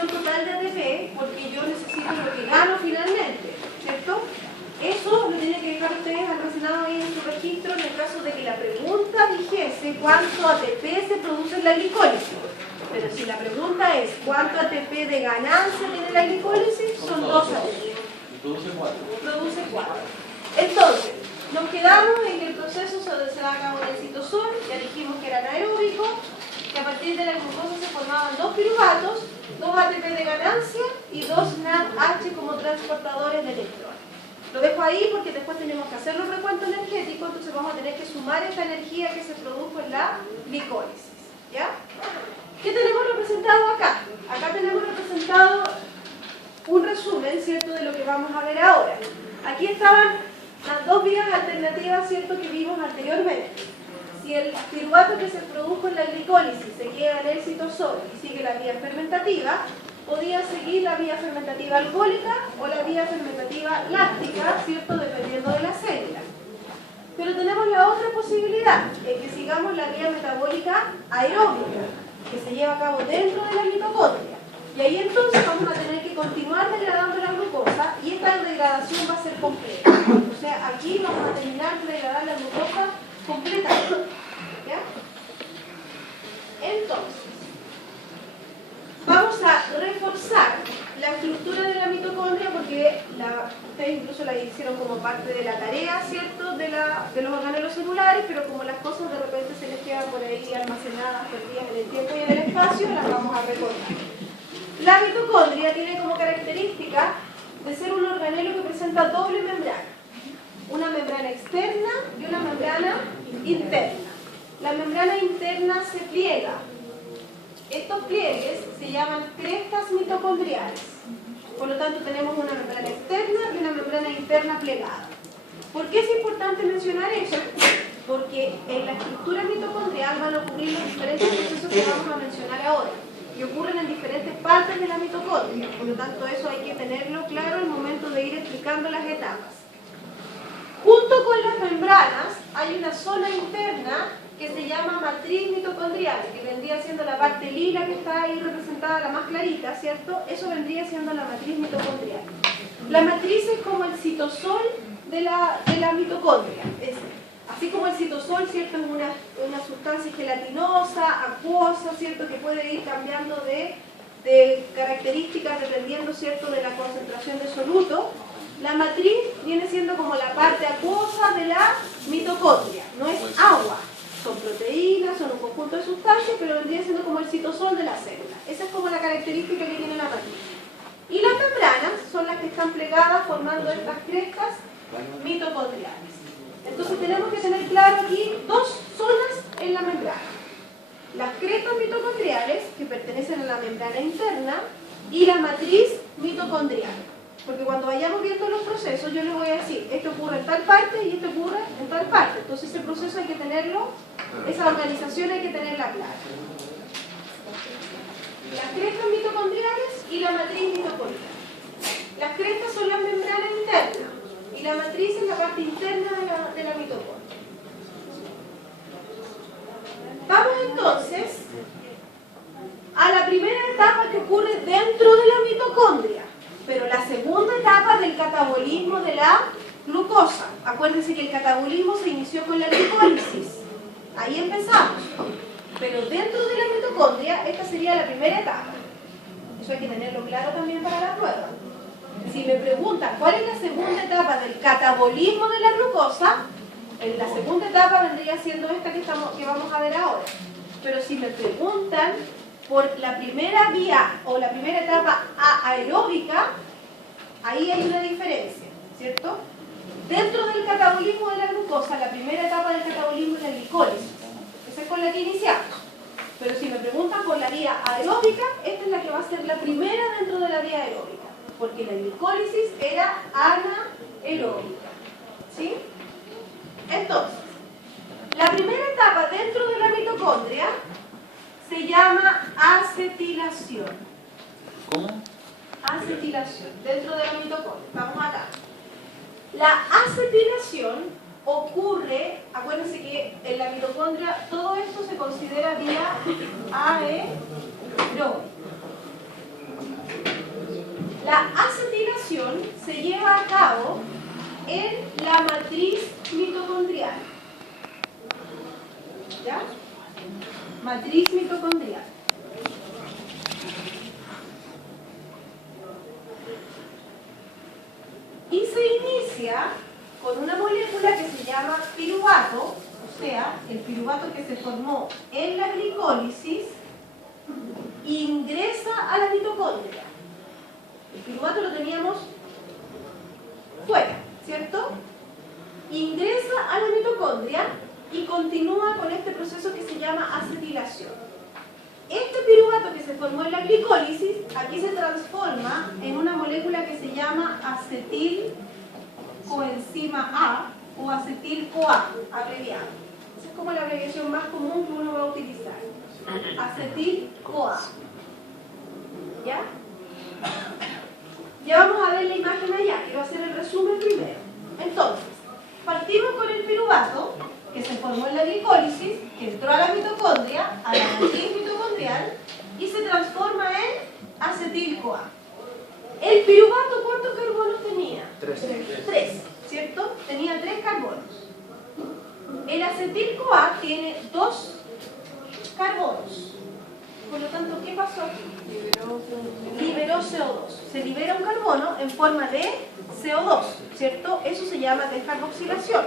producción total de ATP, porque yo necesito lo que gano finalmente, ¿cierto? Eso lo tienen que dejar ustedes almacenado ahí en su registro en el caso de que la pregunta dijese cuánto ATP se produce en la glicólisis. Pero si la pregunta es cuánto ATP de ganancia tiene la glicólisis, son 2 ATP. Produce 4. Produce 4. Entonces, nos quedamos en que el proceso se da a cabo en el citosol, ya dijimos que era anaeróbico, que a partir de la glucosa se formaban 2 piruvatos, 2 ATP de ganancia y 2 NADH como transportadores de electrones. Lo dejo ahí porque después tenemos que hacer los recuentos energéticos, entonces vamos a tener que sumar esta energía que se produjo en la glicólisis. ¿Ya? ¿Qué tenemos representado acá? Acá tenemos representado un resumen, ¿cierto?, de lo que vamos a ver ahora. Aquí estaban las 2 vías alternativas, ¿cierto?, que vimos anteriormente. Si el piruvato que se produjo en la glicólisis se queda en el citosol y sigue la vía fermentativa, podía seguir la vía fermentativa alcohólica o la vía fermentativa láctica, ¿cierto?, dependiendo de la célula. Pero tenemos la otra posibilidad, es que sigamos la vía metabólica aeróbica, que se lleva a cabo dentro de la mitocondria. Y ahí entonces vamos a tener que continuar degradando la glucosa y esta degradación va a ser completa. O sea, aquí vamos a terminar de degradar la glucosa completamente. ¿Ya? Entonces, vamos a reforzar la estructura de la mitocondria porque ustedes incluso la hicieron como parte de la tarea, ¿cierto?, de los organelos celulares, pero como las cosas de repente se les quedan por ahí almacenadas, perdidas en el tiempo y en el espacio, las vamos a recordar. La mitocondria tiene como característica de ser un organelo que presenta doble membrana. Una membrana externa y una membrana interna. La membrana interna se pliega. Estos pliegues se llaman crestas mitocondriales. Por lo tanto, tenemos una membrana externa y una membrana interna plegada. ¿Por qué es importante mencionar eso? Porque en la estructura mitocondrial van a ocurrir los diferentes procesos que vamos a mencionar ahora. Y ocurren en diferentes partes de la mitocondria. Por lo tanto, eso hay que tenerlo claro al momento de ir explicando las etapas. Junto con las membranas hay una zona interna que se llama matriz mitocondrial, que vendría siendo la parte lila que está ahí representada, la más clarita, ¿cierto? Eso vendría siendo la matriz mitocondrial. La matriz es como el citosol de la mitocondria. Así como el citosol, ¿cierto?, es una sustancia gelatinosa, acuosa, ¿cierto?, que puede ir cambiando de características dependiendo, ¿cierto?, de la concentración de soluto. La matriz viene siendo como la parte acuosa de la mitocondria, no es agua. Son proteínas, son un conjunto de sustancias, pero vendría siendo como el citosol de la célula. Esa es como la característica que tiene la matriz. Y las membranas son las que están plegadas formando estas crestas mitocondriales. Entonces tenemos que tener claro aquí 2 zonas en la membrana. Las crestas mitocondriales, que pertenecen a la membrana interna, y la matriz mitocondrial. Porque cuando vayamos viendo los procesos, yo les voy a decir, esto ocurre en tal parte y esto ocurre en tal parte. Entonces ese proceso hay que tenerlo, esa organización hay que tenerla clara. Las crestas mitocondriales y la matriz mitocondrial. Las crestas son las membranas internas y la matriz es la parte interna de la mitocondria. Vamos entonces a la primera etapa que ocurre dentro de la mitocondria. Pero la segunda etapa del catabolismo de la glucosa. Acuérdense que el catabolismo se inició con la glicólisis. Ahí empezamos. Pero dentro de la mitocondria, esta sería la primera etapa. Eso hay que tenerlo claro también para la prueba. Si me preguntan cuál es la segunda etapa del catabolismo de la glucosa, la segunda etapa vendría siendo esta que vamos a ver ahora. Pero si me preguntan por la primera vía o la primera etapa aeróbica, ahí hay una diferencia, ¿cierto? Dentro del catabolismo de la glucosa, la primera etapa del catabolismo es la glicólisis. Esa es con la que iniciamos. Pero si me preguntan por la vía aeróbica, esta es la que va a ser la primera dentro de la vía aeróbica, porque la glicólisis era anaeróbica, ¿sí? Entonces, la primera etapa dentro de la mitocondria se llama acetilación. ¿Cómo? Acetilación, dentro de la mitocondria. Vamos acá. La acetilación ocurre, acuérdense que en la mitocondria todo esto se considera vía aeróbica. La acetilación se lleva a cabo en la matriz mitocondrial. ¿Ya? Matriz mitocondrial. Y se inicia con una molécula que se llama piruvato, o sea, el piruvato que se formó en la glicólisis ingresa a la mitocondria. El piruvato lo teníamos fuera, ¿cierto? Ingresa a la mitocondria y continúa con este proceso que se llama acetilación. Este piruvato que se formó en la glicólisis, aquí se transforma en una molécula que se llama acetil coenzima A o acetil-CoA, abreviado. Esa es como la abreviación más común que uno va a utilizar. Acetil-CoA. ¿Ya? Ya vamos a ver la imagen allá, quiero hacer el resumen primero. Entonces, partimos con el piruvato que se formó en la glicólisis, que entró a la mitocondria, a la matriz mitocondrial, y se transforma en acetil-CoA. El piruvato, ¿cuántos carbonos tenía? 3, ¿cierto? Tenía 3 carbonos. El acetil-CoA tiene 2 carbonos. Por lo tanto, ¿qué pasó aquí? Liberó CO2. Se libera un carbono en forma de CO2, ¿cierto? Eso se llama descarboxilación.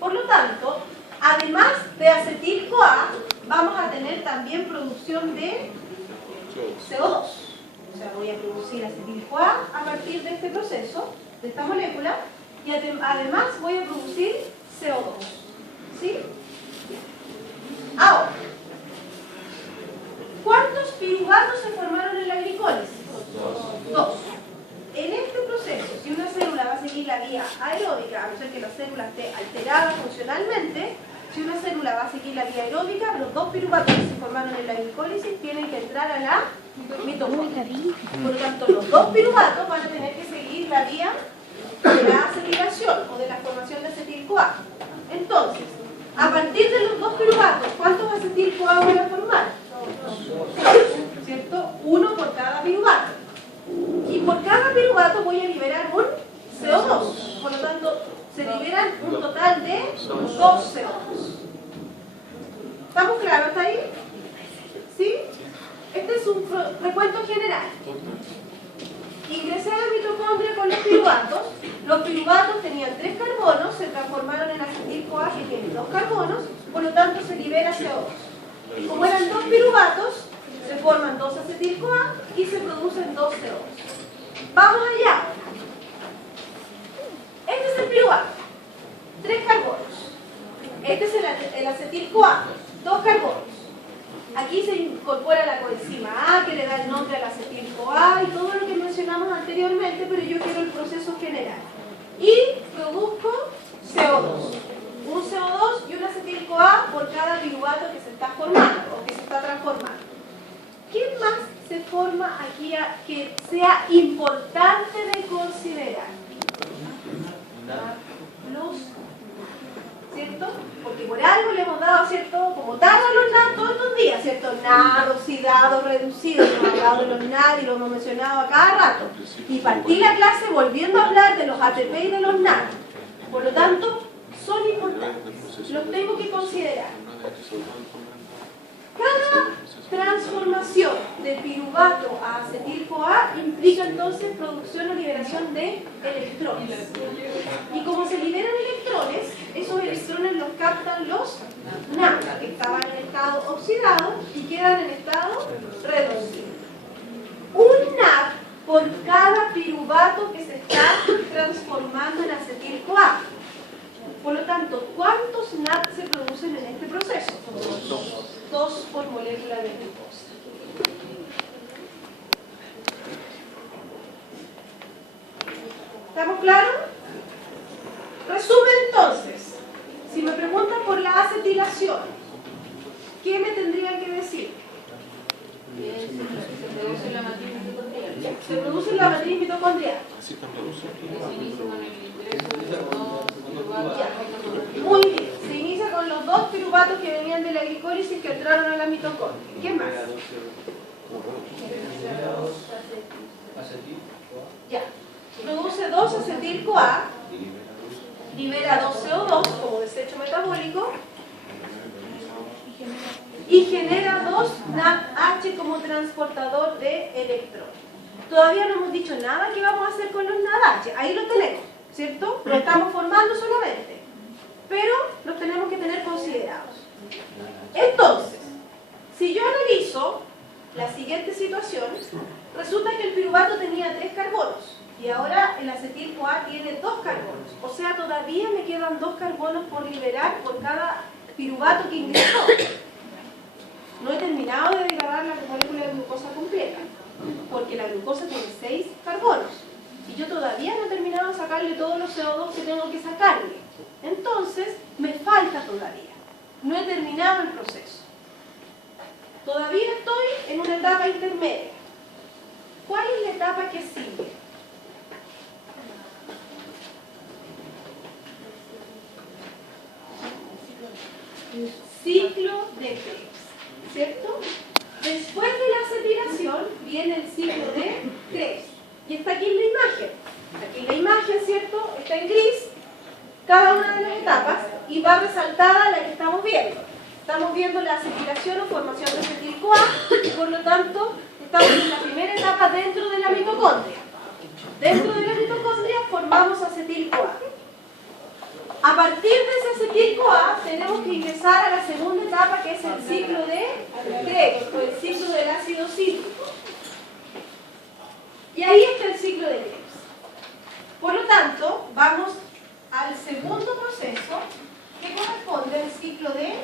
Por lo tanto, además de acetil-CoA, vamos a tener también producción de CO2. O sea, voy a producir acetil-CoA a partir de este proceso, de esta molécula, y además voy a producir CO2. ¿Sí? Ahora, ¿cuántos piruvatos se formaron en la glicólisis? 2. En este proceso, si una célula va a seguir la vía aeróbica, a no ser que la célula esté alterada funcionalmente, si una célula va a seguir la vía aeróbica, los 2 piruvatos que se formaron en la glicólisis tienen que entrar a la mitocondria. Por lo tanto, los 2 piruvatos van a tener que seguir la vía de la acetilación o de la formación de acetil-CoA. Entonces, a partir de los 2 piruvatos, ¿cuántos acetil-CoA van a formar? ¿Cierto? 1 por cada piruvato. Y por cada piruvato voy a liberar un CO2. Por lo tanto, se liberan un total de 2 CO2. ¿Estamos claros hasta ahí? ¿Sí? Este es un recuento general. Ingresé a la mitocondria con los piruvatos. Los piruvatos tenían 3 carbonos, se transformaron en acetil-CoA que tiene 2 carbonos, por lo tanto se libera CO2. Como eran 2 piruvatos, se forman 2 acetil-CoA y se producen 2 CO2. Vamos allá. Este es el piruvato, 3 carbonos. Este es el acetil-CoA, 2 carbonos. Aquí se incorpora la coenzima A, que le da el nombre al acetil-CoA y todo lo que mencionamos anteriormente, pero yo quiero el proceso general. Y produzco CO2. Un CO2 y un acetil-CoA por cada piruvato que se está formando o que se está transformando. ¿Qué más se forma aquí que sea importante de considerar? Luz, ¿cierto? Porque por algo le hemos dado, ¿cierto? Como tardan los NAD todos estos días, ¿cierto? NAD, oxidado, reducido, hemos hablado de los NAD y lo hemos mencionado a cada rato. Y partí la clase volviendo a hablar de los ATP y de los NAD. Por lo tanto, son importantes. Los tengo que considerar. Cada transformación de piruvato a acetil-CoA implica entonces producción o liberación de electrones. Y como se liberan electrones, esos electrones los captan los NAD, que estaban en estado oxidado y quedan en estado reducido. Un NAD por cada piruvato que se está transformando en acetil-CoA. Por lo tanto, ¿cuántos NAD se producen en este proceso? 2 por molécula de glucosa. ¿Estamos claros? Resumen entonces. Si me preguntan por la acetilación, ¿qué me tendrían que decir? Se produce en la matriz mitocondrial. Se produce en la matriz mitocondrial. Se inicia con el ingreso de los 2 piruvatos. Muy bien. Se inicia con los 2 piruvatos que venían de la glicólisis que entraron a la mitocondria. ¿Qué más? Ya. Produce 2-acetil-CoA, libera 2CO2 como desecho metabólico y genera 2NADH como transportador de electrones. Todavía no hemos dicho nada que vamos a hacer con los NADH. Ahí lo tenemos, ¿cierto? Lo estamos formando solamente, pero los tenemos que tener considerados. Entonces, si yo analizo la siguiente situación, resulta que el piruvato tenía 3 carbonos y ahora el acetil-CoA tiene 2 carbonos. O sea, todavía me quedan 2 carbonos por liberar por cada piruvato que ingresó. No he terminado de degradar la molécula de glucosa completa, porque la glucosa tiene 6 carbonos y yo todavía no he terminado de sacarle todos los CO2 que tengo que sacarle. Entonces, me falta todavía. No he terminado el proceso. Todavía estoy en una etapa intermedia. ¿Cuál es la etapa que sigue? Ciclo de Krebs, ¿cierto? Después de la acetilación viene el ciclo de Krebs. Y está aquí en la imagen. Aquí la imagen, ¿cierto? Está en gris, cada una de las etapas, y va resaltada la que estamos viendo. Estamos viendo la acetilación o formación de acetil-CoA, y por lo tanto, estamos en la primera etapa dentro de la mitocondria. Dentro de la mitocondria formamos acetil-CoA. A partir de ese acetil-CoA tenemos que ingresar a la segunda etapa, que es el ciclo de Krebs, o el ciclo del ácido cítrico. Y ahí está el ciclo de Krebs. Por lo tanto, vamos al segundo proceso, que corresponde al ciclo de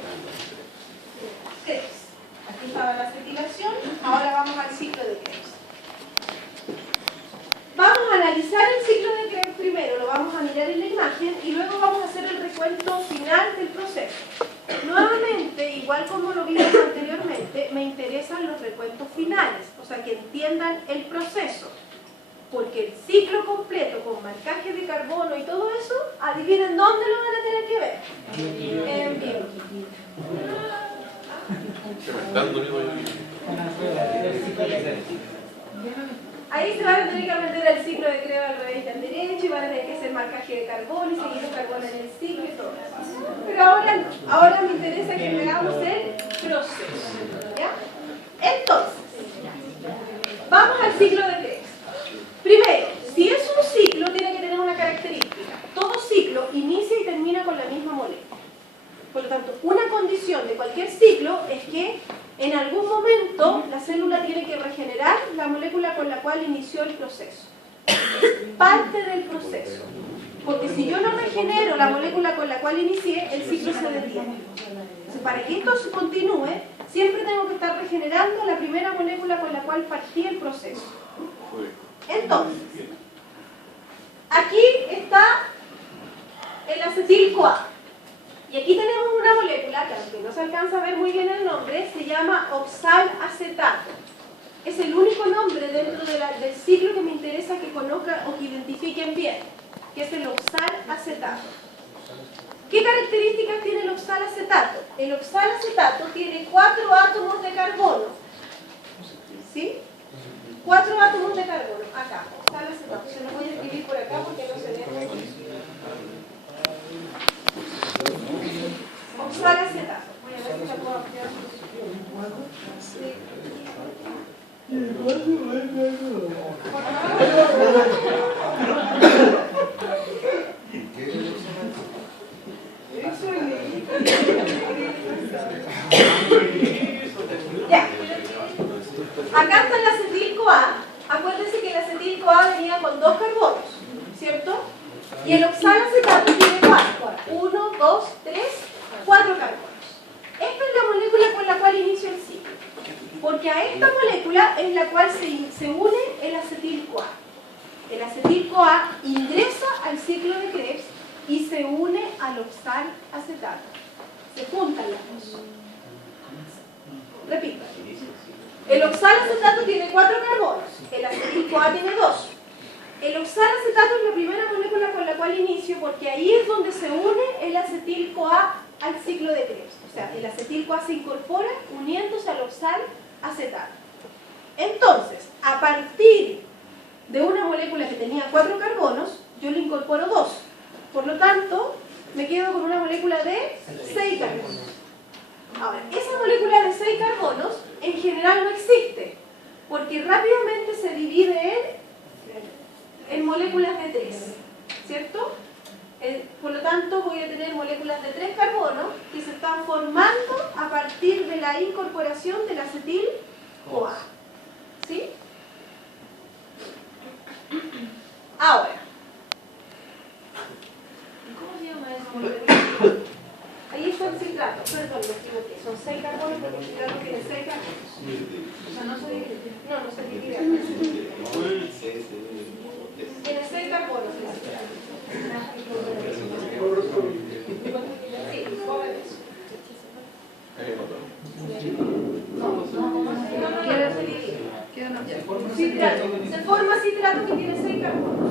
Krebs. Aquí estaba la acetilación, ahora vamos al ciclo de Krebs. Vamos a analizar el ciclo de Krebs primero, lo vamos a mirar en la imagen y luego vamos a hacer el recuento final del proceso. Nuevamente, igual como lo vimos anteriormente, me interesan los recuentos finales, o sea, que entiendan el proceso. Porque el ciclo completo con marcaje de carbono y todo eso, adivinen dónde lo van a tener que ver. En bioquímica. Ahí se van a tener que aprender el ciclo de Krebs al revés y al derecho, y van a tener que hacer marcaje de carbono y seguir el carbono en el ciclo y todo eso. Pero ahora no. Ahora me interesa que veamos el proceso. ¿Ya? Entonces, vamos al ciclo de Krebs. Primero, si es un ciclo, tiene que tener una característica. Todo ciclo inicia y termina con la misma molécula. Por lo tanto, una condición de cualquier ciclo es que en algún momento la célula tiene que regenerar la molécula con la cual inició el proceso. Es parte del proceso. Porque si yo no regenero la molécula con la cual inicié, el ciclo se detiene. Entonces, para que esto se continúe, siempre tengo que estar regenerando la primera molécula con la cual partí el proceso. Entonces, aquí está el acetil-CoA. Y aquí tenemos una molécula, que aunque no se alcanza a ver muy bien el nombre, se llama oxalacetato. Es el único nombre dentro del ciclo que me interesa que conozcan o que identifiquen bien, que es el oxalacetato. ¿Qué características tiene el oxalacetato? El oxalacetato tiene 4 átomos de carbono. ¿Sí? 4 átomos de carbono, acá, oxalacetato. Se los voy a escribir por acá porque no se ve. Oxalacetato. Voy a ver si la puedo ampliar. Sí. Ya. Acá está el acetil-CoA. Acuérdense que el acetil-CoA venía con 2 carbonos, ¿cierto? Y el oxalacetato tiene 4. 1, 2, 3, 4 carbonos. Esta es la molécula con la cual inicio el ciclo. Porque a esta molécula es la cual se une el acetil-CoA. El acetil-CoA ingresa al ciclo de Krebs y se une al oxalacetato. Se juntan las dos. Repito. El oxalacetato tiene 4 carbonos. El acetil-CoA tiene 2. El oxalacetato es la primera molécula con la cual inicio porque ahí es donde se une el acetil-CoA al ciclo de Krebs. O sea, el acetil-CoA se incorpora uniéndose al oxalacetato. Entonces, a partir de una molécula que tenía 4 carbonos, yo le incorporo 2. Por lo tanto, me quedo con una molécula de 6 carbonos. Ahora, esa molécula de 6 carbonos en general no existe, porque rápidamente se divide en moléculas de 3, ¿cierto? Por lo tanto, voy a tener moléculas de 3 carbonos que se están formando a partir de la incorporación del acetil-CoA. ¿Sí? Ahora, ¿cómo se llama esa molécula? Ahí está el citrato, perdón, me equivoqué. Son 6 carbonos porque el citrato tiene 6 carbonos. O sea, no se divide. No se divide. Tiene 6 carbonos el citrato. Sí, pobre eso. No se divide. Citrato. Se forma citrato que tiene 6 carbonos.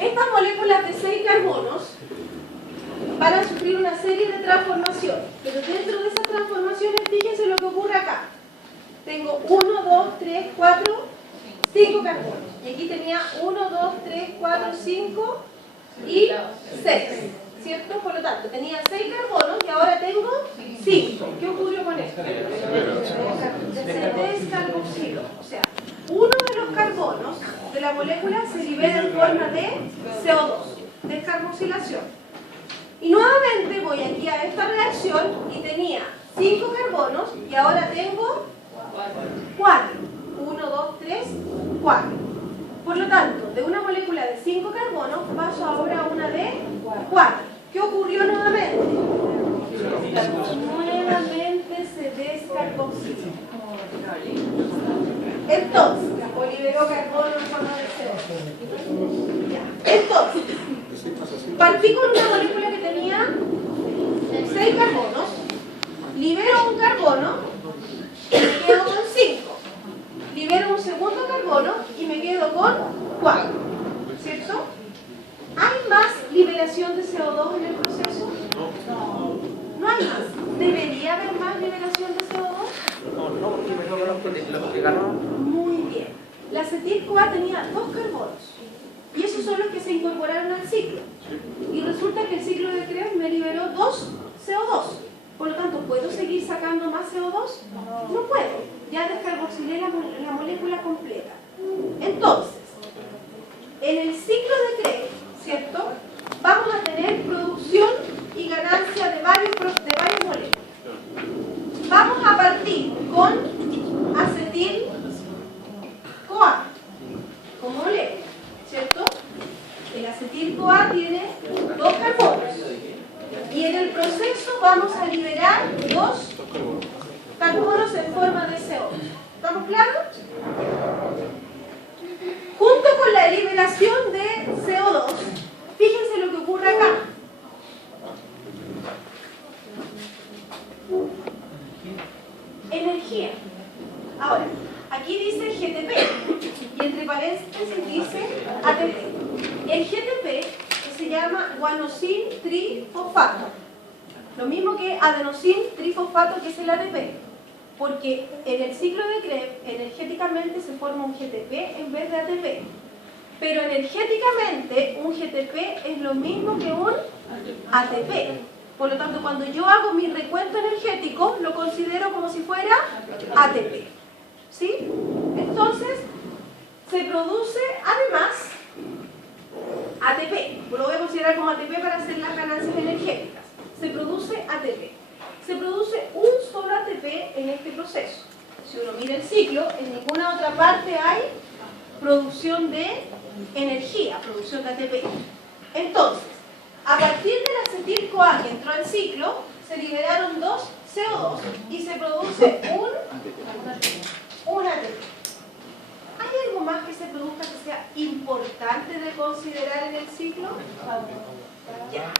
Estas moléculas de 6 carbonos van a sufrir una serie de transformaciones, pero dentro de esas transformaciones, fíjense lo que ocurre acá. Tengo 1, 2, 3, 4, 5 carbonos. Y aquí tenía 1, 2, 3, 4, 5 y 6. ¿Cierto? Por lo tanto, tenía 6 carbonos y ahora tengo 5. ¿Qué ocurrió con esto? Se descarboxiló. O sea, uno de los carbonos de la molécula se libera en forma de CO2, descarboxilación. Y nuevamente voy aquí a esta reacción y tenía 5 carbonos y ahora tengo 4. 1, 2, 3, 4. Por lo tanto, de una molécula de 5 carbonos paso ahora a una de 4. ¿Qué ocurrió nuevamente? Nuevamente se descarboxiló. Entonces, o liberó carbono en forma de CO2. Entonces, partí con una molécula que tenía 6 carbonos, libero un carbono y me quedo con 5. Libero un segundo carbono y me quedo con 4. ¿Cierto? ¿Hay más liberación de CO2 en el proceso? No hay más. ¿Debería haber más liberación de CO2? No, porque me lo que ganó. Muy bien. La acetil-CoA tenía 2 carbonos. Y esos son los que se incorporaron al ciclo. Y resulta que el ciclo de Krebs me liberó 2 CO2. Por lo tanto, ¿puedo seguir sacando más CO2? No puedo. Ya descarboxilé la molécula completa. Entonces, en el ciclo de Krebs, ¿cierto? Vamos a tener producción y ganancia de varias moléculas. Vamos a partir con acetil-CoA como molécula, ¿cierto? El acetil-CoA tiene 2 carbonos. Y en el proceso vamos a liberar 2 carbonos en forma de CO2. ¿Estamos claros? Junto con la liberación de CO2, fíjense lo que ocurre acá. Energía. Ahora, aquí dice GTP y entre paréntesis dice ATP. El GTP se llama guanosin trifosfato, lo mismo que adenosin trifosfato, que es el ATP, porque en el ciclo de Krebs energéticamente se forma un GTP en vez de ATP, pero energéticamente un GTP es lo mismo que un ATP. Por lo tanto, cuando yo hago mi recuento energético, lo considero como si fuera ATP. ¿Sí? Entonces, se produce además ATP. Lo voy a considerar como ATP para hacer las ganancias energéticas. Se produce ATP. Se produce un solo ATP en este proceso. Si uno mira el ciclo, en ninguna otra parte hay producción de energía, producción de ATP. Entonces, a partir del acetil-CoA que entró al ciclo, se liberaron 2 CO2 y se produce un ATP. ¿Hay algo más que se produzca que sea importante de considerar en el ciclo? Ya.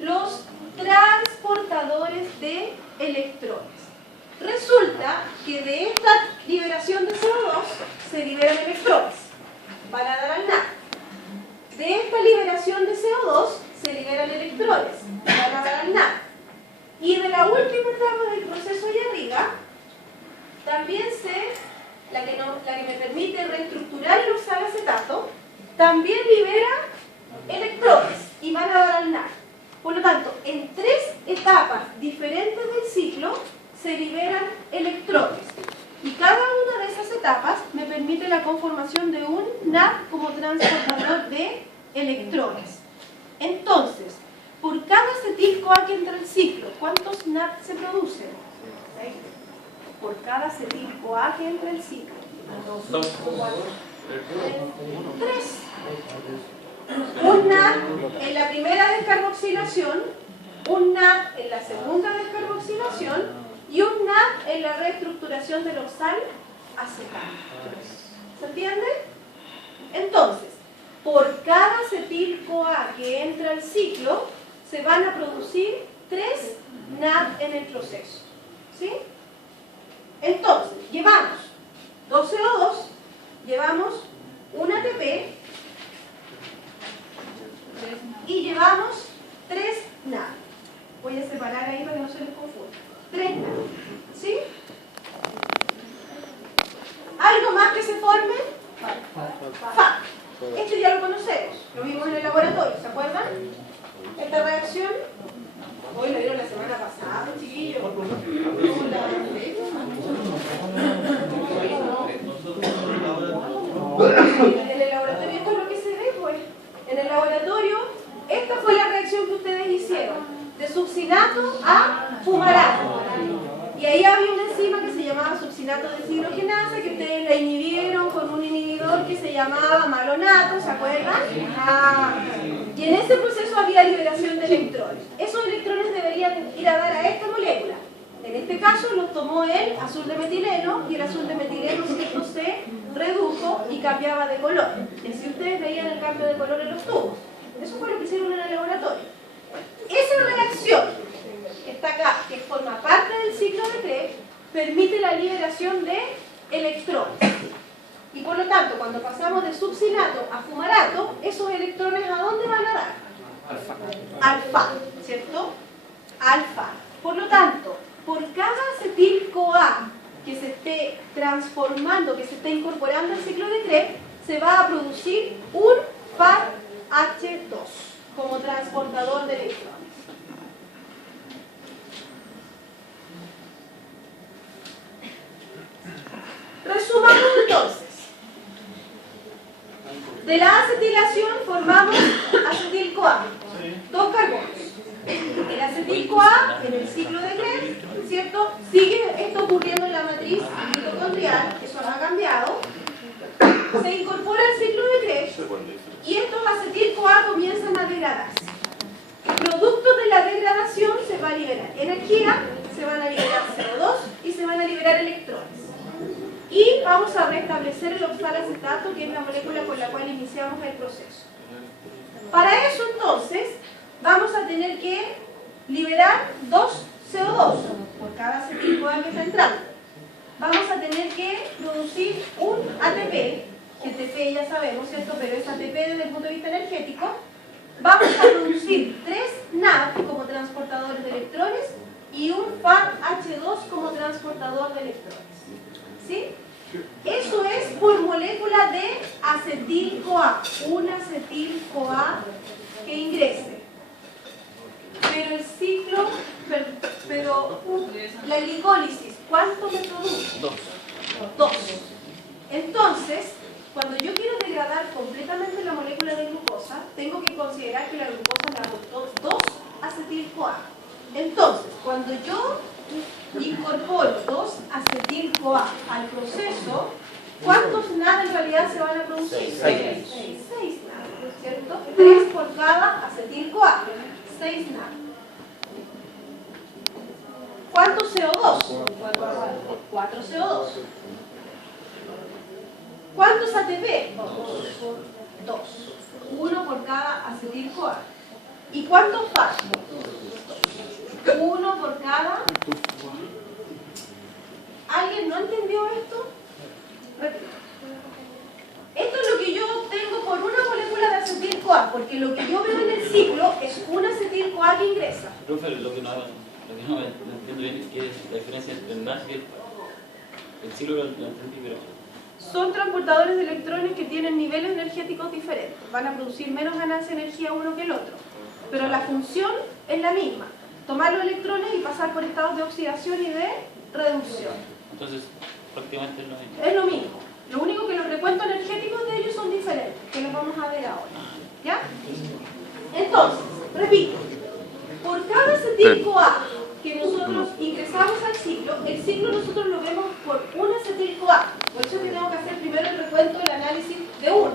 Los transportadores de electrones. Resulta que de esta liberación de CO2 se liberan electrones. van a dar al NAD. De esta liberación de CO2 se liberan electrones, van a dar al NAD. Y de la última etapa del proceso allá arriba, también la que me permite reestructurar el oxalacetato, también libera electrones y van a dar al NAD. Por lo tanto, en 3 etapas diferentes del ciclo se liberan electrones. Y cada una de esas etapas me permite la conformación de un NAD como transportador de electrones. Entonces, por cada acetil-CoA que entra al ciclo, ¿cuántos NAD se producen? 6. Por cada acetil-CoA que entra al ciclo. 2, 3. Un NAD en la primera descarboxilación, un NAD en la segunda descarboxilación y un NAD en la reestructuración del oxalacetato. ¿Se entiende? Entonces, por cada acetil-CoA que entra al ciclo, se van a producir 3 NAD en el proceso. ¿Sí? Entonces, llevamos 2 CO2, llevamos un ATP y llevamos 3 NAD. Voy a separar ahí para que no se les confunda. 3 NAD. ¿Sí? ¿Algo más que se forme? FAC. Este ya lo conocemos, lo vimos en el laboratorio, ¿se acuerdan? Esta reacción, hoy lo vieron la semana pasada, chiquillos. En el laboratorio, esto es lo que se ve, pues. En el laboratorio, esta fue la reacción que ustedes hicieron, de succinato a fumarato. Y ahí había una enzima que se llamaba succinato deshidrogenasa, que ustedes la inhibieron con un inhibidor que se llamaba malonato, ¿se acuerdan? Y en ese proceso había liberación de electrones. Esos electrones deberían ir a dar a esta molécula. En este caso los tomó el azul de metileno, y el azul de metileno se redujo y cambiaba de color. Y así ustedes veían el cambio de color en los tubos. Eso fue lo que hicieron en el laboratorio. Esa reacción que está acá, que forma parte del ciclo de Krebs, permite la liberación de electrones. Y por lo tanto, cuando pasamos de succinato a fumarato, esos electrones ¿a dónde van a dar? Alfa, ¿cierto? Alfa. Por lo tanto, por cada acetil-CoA que se esté transformando, que se esté incorporando al ciclo de Krebs, se va a producir un FADH2 como transportador de electrones. Resumamos entonces. De la acetilación formamos acetil-CoA, 2 carbonos. El acetil-CoA en el ciclo de Krebs, ¿cierto? Sigue esto ocurriendo en la matriz mitocondrial, eso no ha cambiado. Se incorpora al ciclo de Krebs y estos acetil-CoA comienzan a degradarse. Producto de la degradación se va a liberar energía, se van a liberar CO2 y se van a liberar electrones. Y vamos a restablecer el oxalacetato, que es la molécula con la cual iniciamos el proceso. Para eso entonces vamos a tener que liberar 2 CO2 por cada acetil-CoA que está entrando. Vamos a tener que producir un ATP, que ATP ya sabemos, ¿cierto? Pero es ATP desde el punto de vista energético. Vamos a producir 3 NAD como transportadores de electrones y un FADH2 como transportador de electrones. ¿Sí? Eso es por molécula de acetil-CoA, un acetil-CoA que ingrese. Pero el ciclo, pero la glicólisis, ¿cuánto me produce? 2. Entonces, cuando yo quiero degradar completamente la molécula de glucosa, tengo que considerar que la glucosa me aportó 2 acetil-CoA. Entonces, cuando yo incorporo 2 acetil-CoA al proceso, ¿cuántos NAD en realidad se van a producir? 6 NAD, ¿cierto? 3 por cada acetil-CoA, 6 NAD. ¿Cuántos CO2? 4 CO2. ¿Cuántos ATP? 2. 1 por cada acetil-CoA. ¿Y cuántos FAD? 1 por cada. ¿Alguien no entendió esto? Repito. Esto es lo que yo acetil-CoA, porque lo que yo veo en el ciclo es un acetil-CoA que ingresa. Profe, lo que no entiendo bien es qué es la diferencia entre el NAS y el ciclo lo entendí, pero... Son transportadores de electrones que tienen niveles energéticos diferentes. Van a producir menos ganancia de energía uno que el otro. Pero la función es la misma. Tomar los electrones y pasar por estados de oxidación y de reducción. Entonces, prácticamente es lo mismo. Es lo mismo. Lo único que los recuentos energéticos de ellos son diferentes, que los vamos a ver ahora. ¿Ya? Entonces, repito. Por cada acetil-CoA que nosotros ingresamos al ciclo, el ciclo nosotros lo vemos por un acetil-CoA. Por eso es que tengo que hacer primero el recuento del análisis de uno.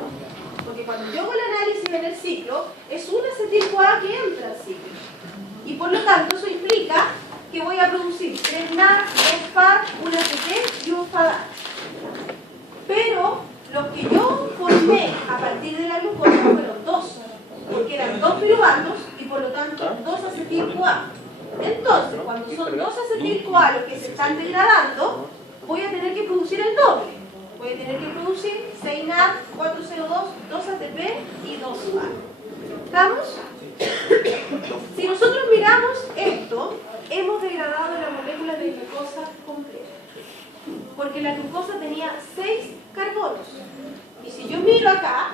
Porque cuando yo hago el análisis en el ciclo, es un acetil-CoA que entra al ciclo. Y por lo tanto, eso implica que voy a producir 3 NAD, 2 FAD, un ATP y un FADA. Pero los que yo formé a partir de la glucosa fueron 2, porque eran 2 piruvatos y por lo tanto 2 acetil-CoA. Entonces, cuando son 2 acetil-CoA los que se están degradando, voy a tener que producir el doble. Voy a tener que producir 6 NAD, 4 CO2, 2 ATP y 2 FAD. ¿Estamos? Si nosotros miramos esto, hemos degradado la molécula de glucosa completa. Porque la glucosa tenía 6 carbonos. Y si yo miro acá,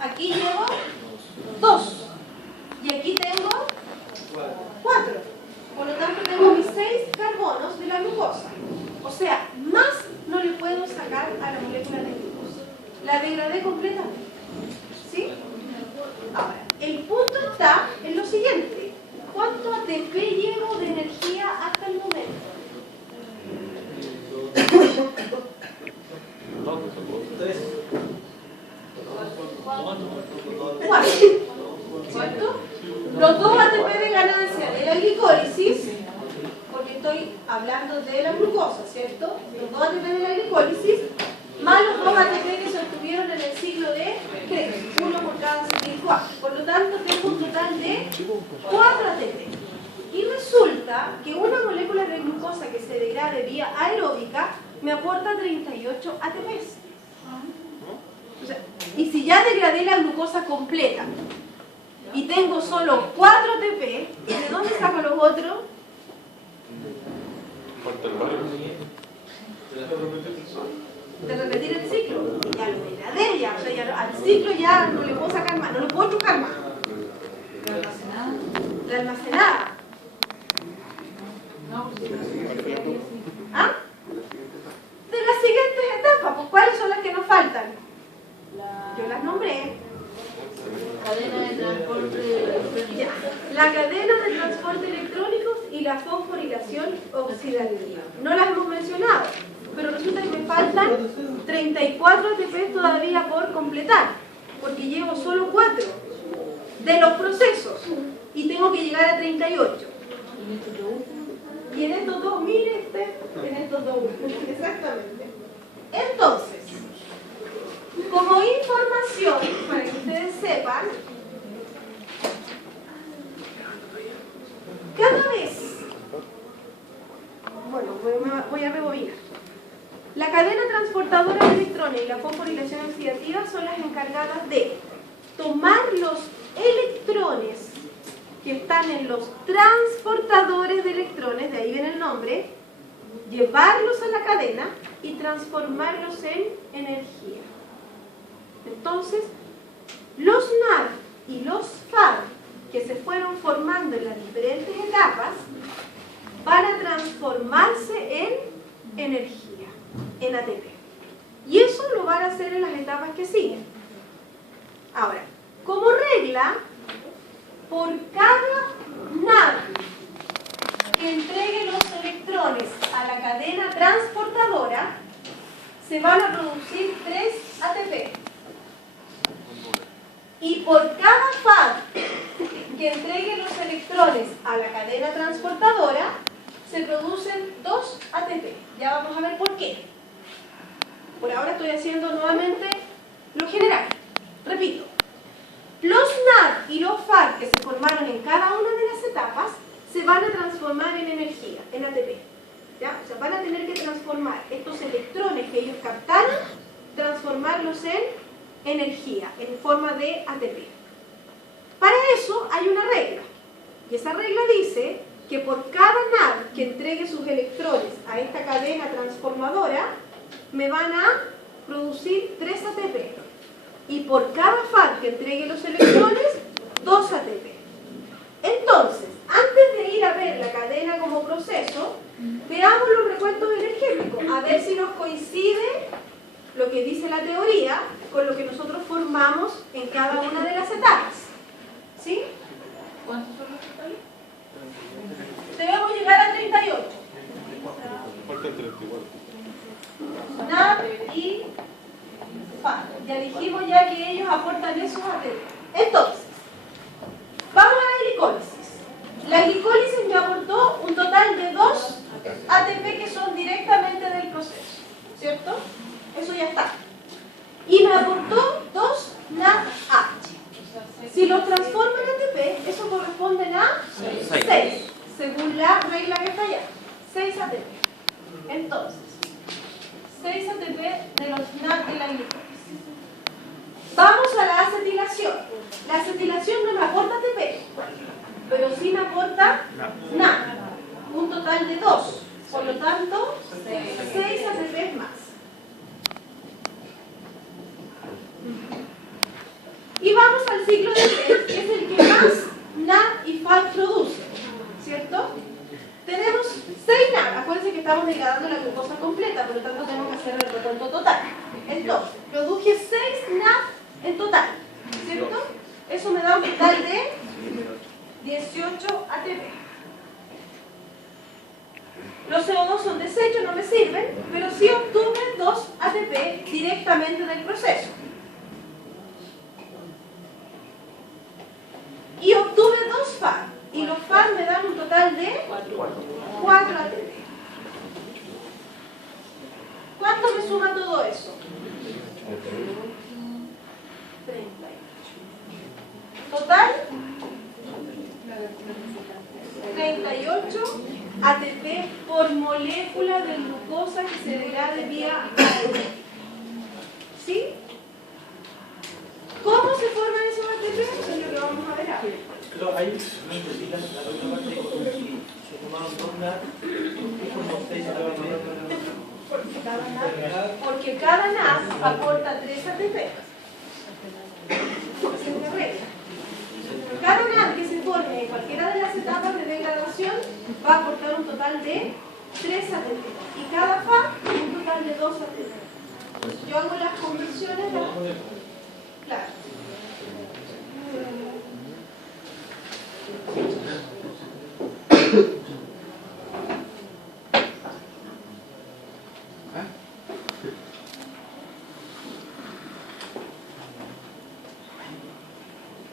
aquí llevo 2. Y aquí tengo 4. Por lo tanto, tengo mis 6 carbonos de la glucosa. O sea, más no le puedo sacar a la molécula de glucosa. La degradé completamente. ¿Sí? Ahora, el punto está en lo siguiente. ¿Cuánto ATP llevo de energía hasta el momento? 4. ¿Cierto? Los 2 ATP de ganancia de la glicólisis, porque estoy hablando de la glucosa, ¿cierto? Los 2 ATP de la glicólisis, más los 2 ATP que se obtuvieron en el ciclo de Krebs, uno por cada acetil-CoA. Por lo tanto, tengo un total de 4 ATP. Y resulta que una molécula de glucosa que se degrade vía aeróbica me aporta 38 ATPs. O sea, y si ya degradé la glucosa completa y tengo solo 4 ATP, ¿de dónde saco los otros? De repetir el ciclo. Ya lo degradé, ya, o sea, ya al ciclo ya no le puedo sacar más, no le puedo chocar más. La almacenada. ¿Ah? De las siguientes etapas, pues ¿cuáles son las que nos faltan? Yo las nombré. Cadena de transporte. Ya. La cadena de transporte electrónicos y la fosforilación oxidativa. No las hemos mencionado, pero resulta que me faltan 34 ATP todavía por completar, porque llevo solo 4 de los procesos y tengo que llegar a 38. Y en estos dos, mire usted, en estos dos, exactamente. Entonces, como información, para que ustedes sepan, cada vez, bueno, voy a rebobinar. La cadena transportadora de electrones y la fosforilación oxidativa son las encargadas de tomar los electrones que están en los transportadores de electrones, de ahí viene el nombre, llevarlos a la cadena y transformarlos en energía. Entonces, los NAD y los FAD que se fueron formando en las diferentes etapas van a transformarse en energía, en ATP. Y eso lo van a hacer en las etapas que siguen. Ahora, como regla, por cada NAD que entregue los electrones a la cadena transportadora, se van a producir 3 ATP. Y por cada FAD que entregue los electrones a la cadena transportadora, se producen 2 ATP. Ya vamos a ver por qué. Por ahora estoy haciendo nuevamente lo general. Repito. Los NAD y los FAD que se formaron en cada una de las etapas se van a transformar en energía, en ATP. ¿Ya? O sea, van a tener que transformar estos electrones que ellos captaron, transformarlos en energía, en forma de ATP. eso hay una regla. Y esa regla dice que por cada NAD que entregue sus electrones a esta cadena transformadora, me van a producir 3 ATP. Y por cada FAD que entregue los electrones, 2 ATP. Entonces, antes de ir a ver la cadena como proceso, veamos los recuentos energéticos, a ver si nos coincide lo que dice la teoría con lo que nosotros formamos en cada una de las etapas. ¿Sí? ¿Cuántos son los totales? Debemos llegar a 38. Falta el 34. NAD y FAD. Ya dijimos ya que ellos aportan esos ATP. Entonces, vamos a la glicólisis. La glicólisis me aportó un total de 2 ATP que son directamente del proceso, ¿cierto? Eso ya está. Y me aportó 2 NADH. Si los transformo en ATP, eso corresponde a 6, según la regla que está allá. 6 ATP. Entonces, 6 ATP de los NAD de la glicólisis. Vamos a la acetilación. La acetilación no me aporta ATP, pero sí me aporta NAD. Un total de 2. Por lo tanto, 6 ATP más. Y vamos al ciclo de Krebs, que es el que más NAD y FAD produce, ¿cierto? Tenemos 6 NAD. Acuérdense que estamos degradando la glucosa completa, por lo tanto tenemos que hacer el recuento total. Entonces, produje 6 NAD en total, ¿cierto? Eso me da un total de 18 ATP. Los CO2 son desechos, no me sirven, pero sí obtuve 2 ATP directamente del proceso. Y obtuve 2 FAD. Y los FAD me dan un total de 4 ATP. ¿Cuánto me suma todo eso? 38. Total, 38 ATP por molécula de glucosa que se degrade vía aeróbica. ¿Sí? ¿Cómo se forman esos ATP? Eso es lo que vamos a ver ahora. Pero ahí no entendí la otra parte, si se tomaron 2 NAD, ¿qué como 6 Porque cada NAD aporta 3 ATP. Esa es una regla. Cada NAD que se forme en cualquiera de las etapas de degradación va a aportar un total de 3 ATP. Y cada FAD un total de 2 ATP. Yo hago las conversiones. Claro.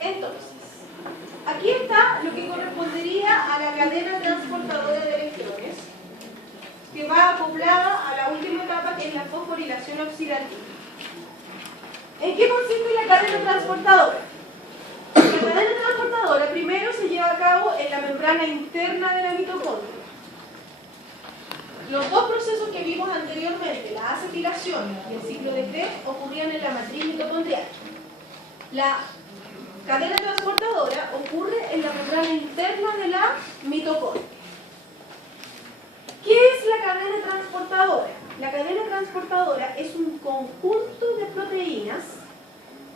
Entonces, aquí está lo que correspondería a la cadena transportadora de electrones, que va acoplada a la última etapa, que es la fosforilación oxidativa. ¿En qué consiste la cadena transportadora? La cadena transportadora primero se lleva a cabo en la membrana interna de la mitocondria. Los dos procesos que vimos anteriormente, la acetilación y el ciclo de Krebs, ocurrían en la matriz mitocondrial. La cadena transportadora ocurre en la membrana interna de la mitocondria. ¿Qué es la cadena transportadora? La cadena transportadora es un conjunto de proteínas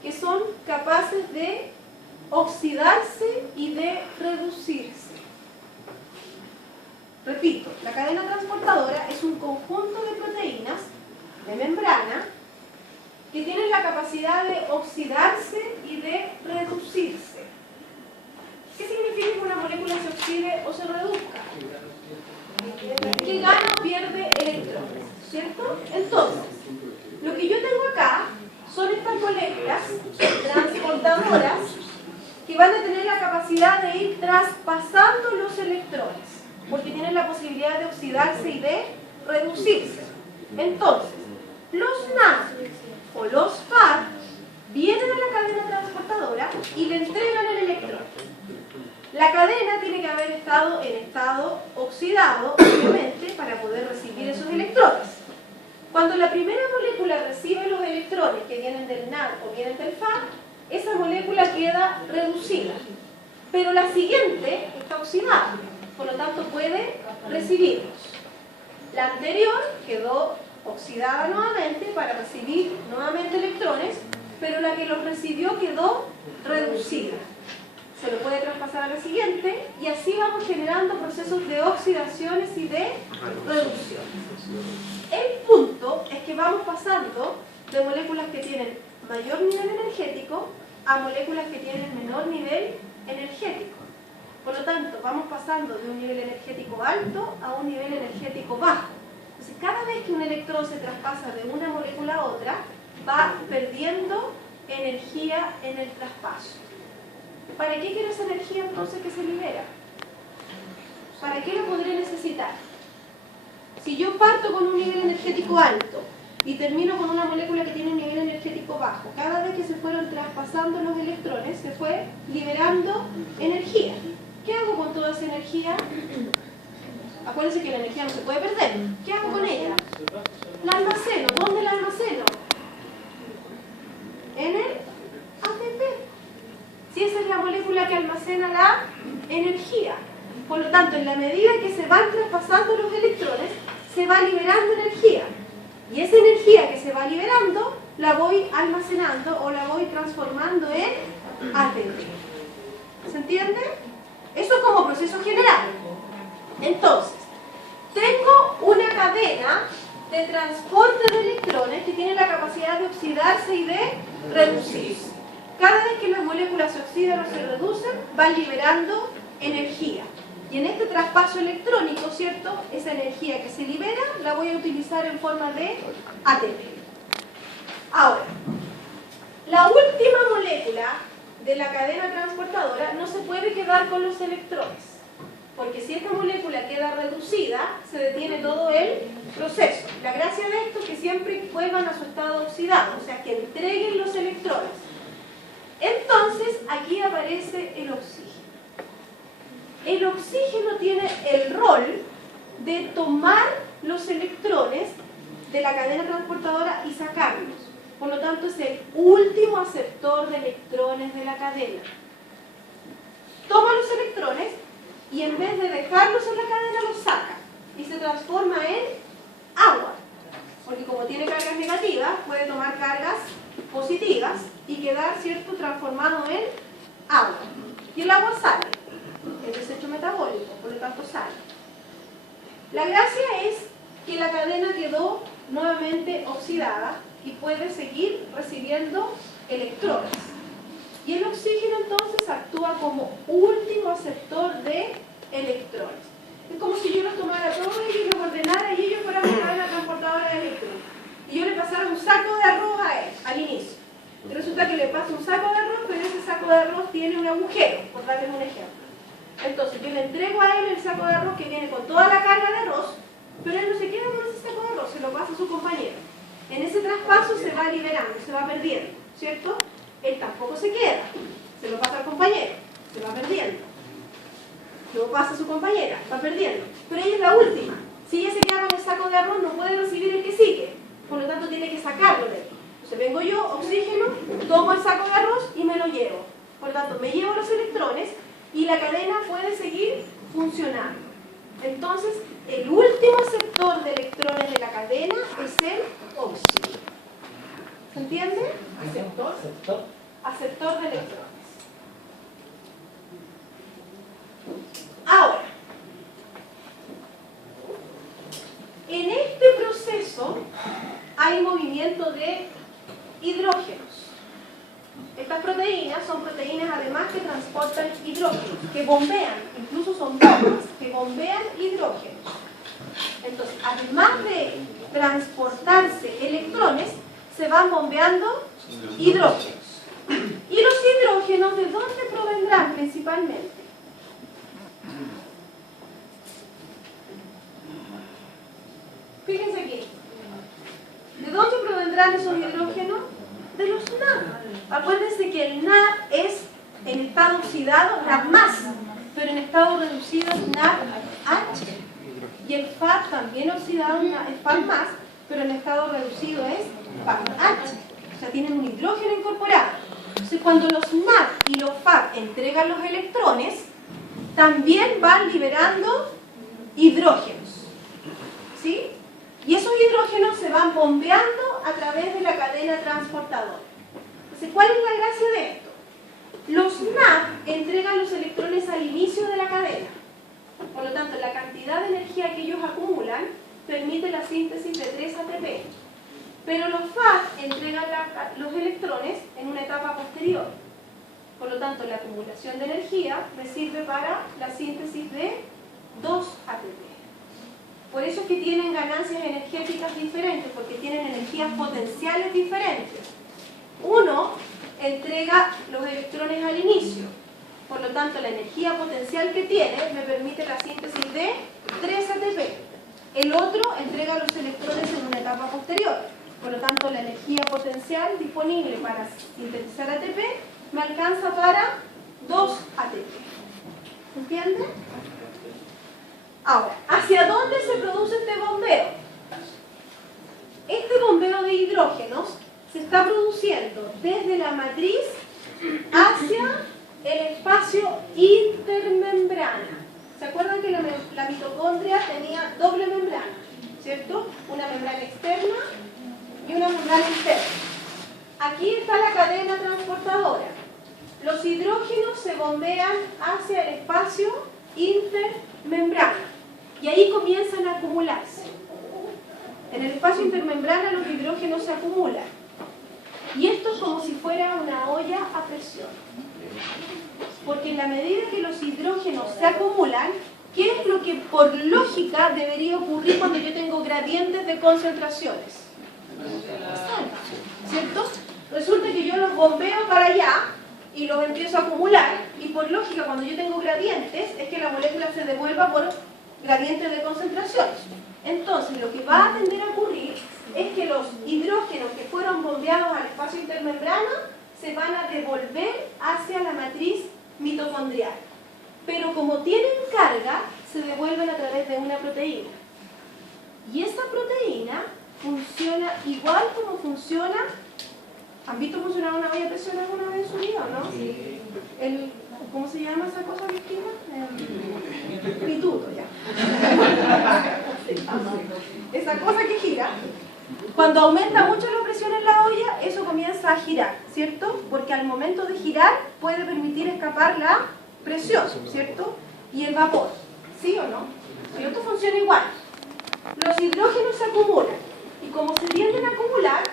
que son capaces de oxidarse y de reducirse. Repito, la cadena transportadora es un conjunto de proteínas de membrana que tienen la capacidad de oxidarse y de reducirse. ¿Qué significa que una molécula se oxide o se reduzca? Que gana o pierde electrones, ¿cierto? Entonces, lo que yo tengo acá son estas moléculas transportadoras que van a tener la capacidad de ir traspasando los electrones, porque tienen la posibilidad de oxidarse y de reducirse. Entonces, los NAD o los FAD vienen a la cadena transportadora y le entregan el electrón. La cadena tiene que haber estado en estado oxidado, obviamente, para poder recibir esos electrones. Cuando la primera molécula recibe los electrones que vienen del NAD o vienen del FAD, esa molécula queda reducida. pero la siguiente está oxidada, por lo tanto puede recibirlos. La anterior quedó oxidada nuevamente para recibir nuevamente electrones, pero la que los recibió quedó reducida. Se lo puede traspasar a la siguiente y así vamos generando procesos de oxidaciones y de reducción. El punto es que vamos pasando de moléculas que tienen mayor nivel energético a moléculas que tienen menor nivel energético. Por lo tanto, vamos pasando de un nivel energético alto a un nivel energético bajo. Entonces, cada vez que un electrón se traspasa de una molécula a otra, va perdiendo energía en el traspaso. ¿Para qué quiero esa energía entonces que se libera? ¿Para qué la podré necesitar? Si yo parto con un nivel energético alto y termino con una molécula que tiene un nivel energético bajo, cada vez que se fueron traspasando los electrones, se fue liberando energía. ¿Qué hago con toda esa energía? Acuérdense que la energía no se puede perder. ¿Qué hago con ella? La almaceno. ¿Dónde la almaceno? En el ATP. Si esa es la molécula que almacena la energía. Por lo tanto, en la medida que se van traspasando los electrones, se va liberando energía. Y esa energía que se va liberando, la voy almacenando o la voy transformando en ATP. ¿Se entiende? Eso como proceso general. Entonces, tengo una cadena de transporte de electrones que tiene la capacidad de oxidarse y de reducirse. Cada vez que las moléculas se oxidan o se reducen, van liberando energía. Y en este traspaso electrónico, ¿cierto? Esa energía que se libera la voy a utilizar en forma de ATP. Ahora, la última molécula de la cadena transportadora no se puede quedar con los electrones. Porque si esta molécula queda reducida, se detiene todo el proceso. La gracia de esto es que siempre vuelvan a su estado oxidado, o sea, que entreguen los electrones. Entonces, aquí aparece el oxígeno. El oxígeno tiene el rol de tomar los electrones de la cadena transportadora y sacarlos. Por lo tanto, es el último aceptor de electrones de la cadena. Toma los electrones y en vez de dejarlos en la cadena, los saca y se transforma en agua. Porque como tiene cargas negativas, puede tomar cargas positivas y quedar, ¿cierto?, transformado en agua. Y el agua sale, es desecho metabólico, por lo tanto sale. La gracia es que la cadena quedó nuevamente oxidada y puede seguir recibiendo electrones. Y el oxígeno entonces actúa como último aceptor de electrones. Es como si yo los tomara todos ellos y los ordenara y ellos fueran una cadena transportadora de electrones. Y yo le pasara un saco de arroz a él, al inicio. Y resulta que le paso un saco de arroz, pero ese saco de arroz tiene un agujero, por darles un ejemplo. Entonces yo le entrego a él el saco de arroz que viene con toda la carga de arroz, pero él no se queda con ese saco de arroz, se lo pasa a su compañero. En ese traspaso se va liberando, se va perdiendo, ¿cierto? Él tampoco se queda, se lo pasa al compañero, se va perdiendo. Luego pasa a su compañera, va perdiendo. Pero ella es la última. Si ella se queda con el saco de arroz, no puede recibir el que sigue. Por lo tanto, tiene que sacarlo de ahí. Entonces vengo yo, oxígeno, tomo el saco de arroz y me lo llevo. Por lo tanto, me llevo los electrones y la cadena puede seguir funcionando. Entonces, el último aceptor de electrones de la cadena es el oxígeno. ¿Se entiende? Aceptor de electrones. Ahora, en este proceso hay movimiento de hidrógenos. Estas proteínas son proteínas además que transportan hidrógenos, que bombean, incluso son bombas que bombean hidrógenos. Entonces, además de transportarse electrones, se van bombeando hidrógenos. ¿Y los hidrógenos de dónde provendrán principalmente? Fíjense aquí. ¿De dónde provendrán esos hidrógenos? De los NAD. Acuérdense que el NAD es en estado oxidado NAD+, pero en estado reducido es NADH. Y el FAD también oxidado es FAD+, pero en estado reducido es FADH. O sea, tienen un hidrógeno incorporado. Entonces, cuando los NAD y los FAD entregan los electrones, también van liberando hidrógenos, ¿sí? Y esos hidrógenos se van bombeando a través de la cadena transportadora. Entonces, ¿cuál es la gracia de esto? Los NAD entregan los electrones al inicio de la cadena. Por lo tanto, la cantidad de energía que ellos acumulan permite la síntesis de 3 ATP. Pero los FAD entregan los electrones en una etapa posterior. Por lo tanto, la acumulación de energía les sirve para la síntesis de 2 ATP. Por eso es que tienen ganancias energéticas diferentes, porque tienen energías potenciales diferentes. Uno entrega los electrones al inicio. Por lo tanto, la energía potencial que tiene me permite la síntesis de 3 ATP. El otro entrega los electrones en una etapa posterior. Por lo tanto, la energía potencial disponible para sintetizar ATP me alcanza para 2 ATP. ¿Entiende? Ahora, ¿hacia dónde se produce este bombeo? Este bombeo de hidrógenos se está produciendo desde la matriz hacia el espacio intermembrana. ¿Se acuerdan que la mitocondria tenía doble membrana? ¿Cierto? Una membrana externa y una membrana interna. Aquí está la cadena transportadora. Los hidrógenos se bombean hacia el espacio intermembrana y ahí comienzan a acumularse. En el espacio intermembrana los hidrógenos se acumulan y esto es como si fuera una olla a presión, porque en la medida que los hidrógenos se acumulan, ¿qué es lo que por lógica debería ocurrir cuando yo tengo gradientes de concentraciones? ¿Cierto? Resulta que yo los bombeo para allá y los empiezo a acumular, y por lógica cuando yo tengo gradientes es que la molécula se devuelva por gradientes de concentraciones. Entonces lo que va a tender a ocurrir es que los hidrógenos que fueron bombeados al espacio intermembrana se van a devolver hacia la matriz mitocondrial. Pero como tienen carga, se devuelven a través de una proteína. Y esa proteína funciona igual como funciona. ¿Han visto funcionar una olla a presión alguna vez en su vida, no? Sí. ¿Cómo se llama esa cosa que gira? El pituto, ya. Esa cosa que gira. Cuando aumenta mucho la presión en la olla, eso comienza a girar, ¿cierto? Porque al momento de girar puede permitir escapar la presión, ¿cierto? Y el vapor, ¿sí o no? Y esto funciona igual. Los hidrógenos se acumulan y como se tienden a acumular,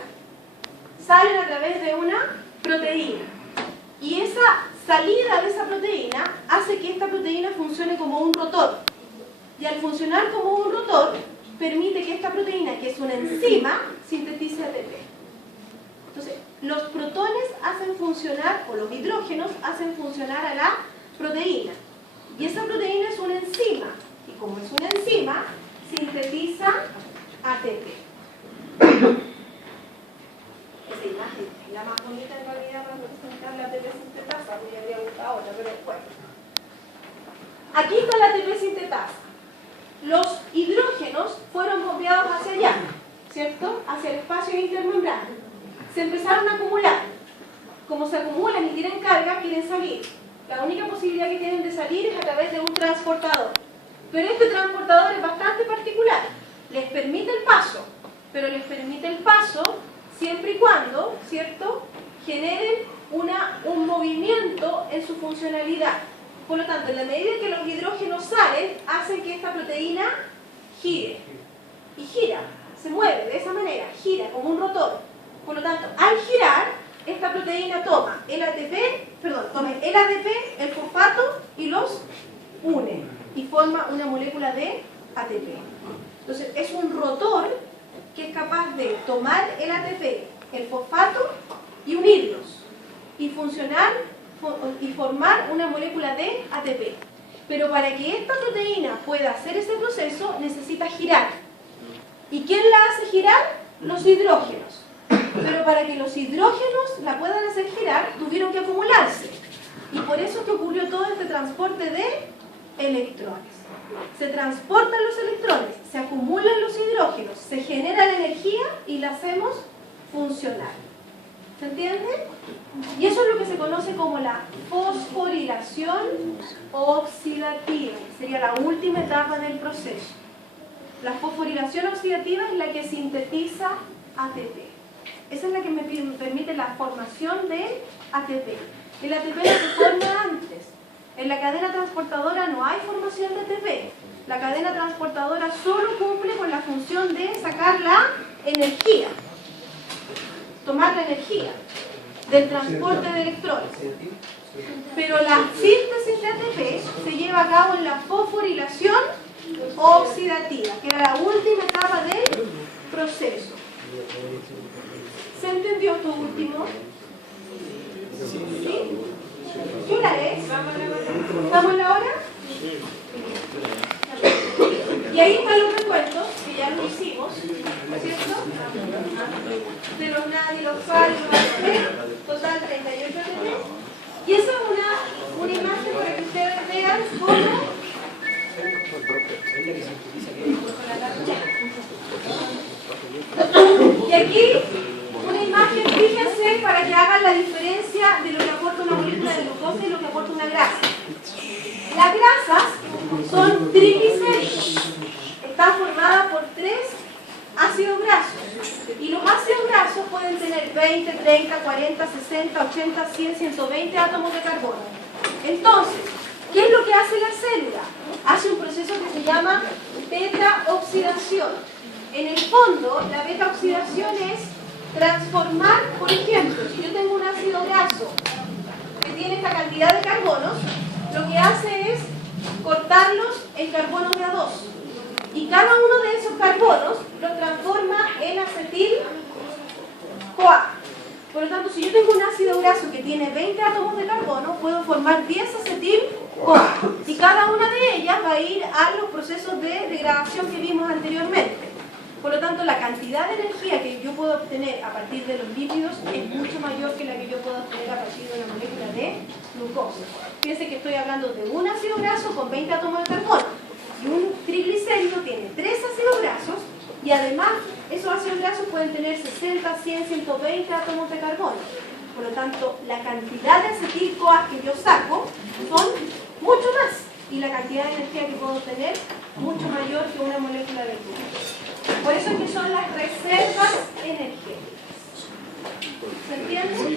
salen a través de una proteína. Y esa salida de esa proteína hace que esta proteína funcione como un rotor. Y al funcionar como un rotor, permite que esta proteína, que es una enzima, sintetice ATP. Entonces, los protones hacen funcionar, o los hidrógenos hacen funcionar a la proteína. Y esa proteína es una enzima. Y como es una enzima, sintetiza ATP. Esa imagen es la más bonita en realidad para representar la ATP sintetasa, me habría gustado otra, pero bueno. Aquí está la ATP sintetasa. Los hidrógenos fueron bombeados hacia allá, ¿cierto? Hacia el espacio intermembrana. Se empezaron a acumular. Como se acumulan y tienen carga, quieren salir. La única posibilidad que tienen de salir es a través de un transportador. Pero este transportador es bastante particular. Les permite el paso, pero les permite el paso siempre y cuando, ¿cierto?, generen un movimiento en su funcionalidad. Por lo tanto, en la medida que los hidrógenos salen, hacen que esta proteína gire. Y gira, se mueve de esa manera, gira como un rotor. Por lo tanto, al girar, esta proteína toma el ADP, el fosfato y los une. Y forma una molécula de ATP. Entonces, es un rotor que es capaz de tomar el ATP, el fosfato, y unirlos. Y funcionar y formar una molécula de ATP. Pero para que esta proteína pueda hacer ese proceso, necesita girar. ¿Y quién la hace girar? Los hidrógenos. Pero para que los hidrógenos la puedan hacer girar, tuvieron que acumularse. Y por eso es que ocurrió todo este transporte de electrones. Se transportan los electrones, se acumulan los hidrógenos, se genera la energía y la hacemos funcionar. ¿Se entiende? Y eso es lo que se conoce como la fosforilación oxidativa. Sería la última etapa del proceso. La fosforilación oxidativa es la que sintetiza ATP. Esa es la que me permite la formación de ATP. El ATP no se forma antes. En la cadena transportadora no hay formación de ATP. La cadena transportadora solo cumple con la función de sacar la energía, tomar la energía del transporte de electrones. Pero la síntesis de ATP se lleva a cabo en la fosforilación oxidativa, que era la última etapa del proceso. ¿Se entendió esto último? ¿Sí? ¿Qué hora es? ¿Estamos en la hora? Y ahí están los recuentos, que ya lo hicimos, ¿no es cierto? De los NAD y los FAD y los ATP, total 38 ATP. Y esa es una imagen para que ustedes vean cómo... Y aquí una imagen, fíjense, para que hagan la diferencia de lo que aporta una molécula de glucosa y lo que aporta una grasa. Las grasas son triglicéridos. Están formadas por 3 ácidos grasos. Y los ácidos grasos pueden tener 20, 30, 40, 60, 80, 100, 120 átomos de carbono. Entonces, ¿qué es lo que hace la célula? Hace un proceso que se llama beta-oxidación. En el fondo, la beta-oxidación es transformar, por ejemplo, si yo tengo un ácido graso que tiene esta cantidad de carbonos, lo que hace es cortarlos en carbonos de A2. Y cada uno de esos carbonos los transforma en acetil-CoA. Por lo tanto, si yo tengo un ácido graso que tiene 20 átomos de carbono, puedo formar 10 acetil-CoA. Y cada una de ellas va a ir a los procesos de degradación que vimos anteriormente. Por lo tanto, la cantidad de energía que yo puedo obtener a partir de los lípidos es mucho mayor que la que yo puedo obtener a partir de una molécula de glucosa. Fíjense que estoy hablando de un ácido graso con 20 átomos de carbono. Y un triglicérido tiene 3 ácidos grasos y además esos ácidos grasos pueden tener 60, 100, 120 átomos de carbono. Por lo tanto, la cantidad de acetil-CoA que yo saco son mucho más. Y la cantidad de energía que puedo obtener mucho mayor que una molécula de glucosa. Por eso es que son las reservas energéticas. ¿Se entiende?